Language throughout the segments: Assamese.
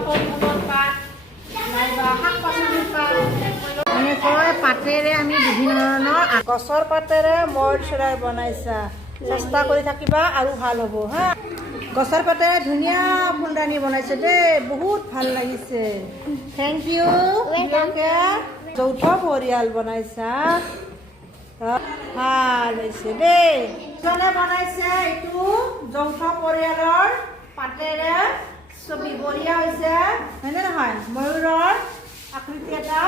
ফল-মূলৰ পাত নাইবা শাক-পাচলিৰ পাত এনেকৈ পাতেৰে আমি বিভিন্ন ধৰণৰ গছৰ পাতেৰে ময়ূৰ চৰাই বনাইছা। চেষ্টা কৰি থাকিবা আৰু ভাল হ'ব হা। গছৰ পাতেৰে ধুনীয়া ফুলদানি বনাইছে দেই, বহুত ভাল লাগিছে। Thank you. যৌথ পৰিয়াল বনাইছা, ভাল হৈছে দেই। জনে বনাইছে এইটো যৌথ পৰিয়ালৰ পাতেৰে ছবি, বঢ়িয়া হৈছে হয়নে নহয়? ময়ূৰৰ আকৃতি এটা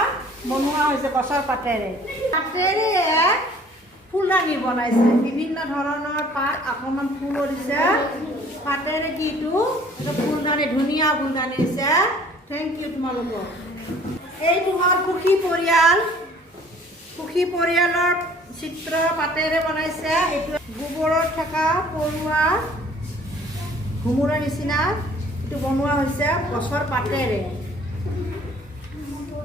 বনোৱা হৈছে গছৰ পাতেৰে। পাতেৰে ফুলদানি বনাইছে, বিভিন্ন ধৰণৰ পাত, অকণমান ফুলো দিছে। পাতেৰে কিটো ফুলদানি, ধুনীয়া ফুলদানি হৈছে। থেংক ইউ তোমালোকক। এইটো হ'ল সুখী পৰিয়াল। সুখী পৰিয়ালৰ চিত্ৰ পাতেৰে বনাইছে। এইটো গোবৰত থকা পৰুৱা ঘুমুৰা নিচিনা এইটো বনোৱা হৈছে গছৰ পাতেৰে।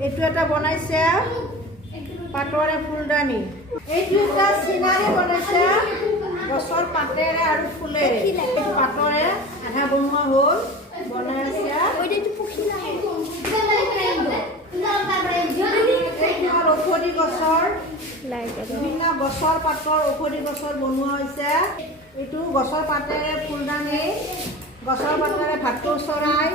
এইটো এটা বনাইছে পাতৰে ফুলদানি। এইটো এটা চিনাৰী বনাইছে গছৰ পাতেৰে আৰু ফুলেৰে। এইটো পাতৰে আধা বনোৱা হ'ল, বনাই আছে। ঔষধি গছৰ বিভিন্ন গছৰ পাতৰ ঔষধি গছৰ বনোৱা হৈছে। এইটো গছৰ পাতেৰে ফুলদানি, গছৰ পাতেৰে ভাটৌ চৰাই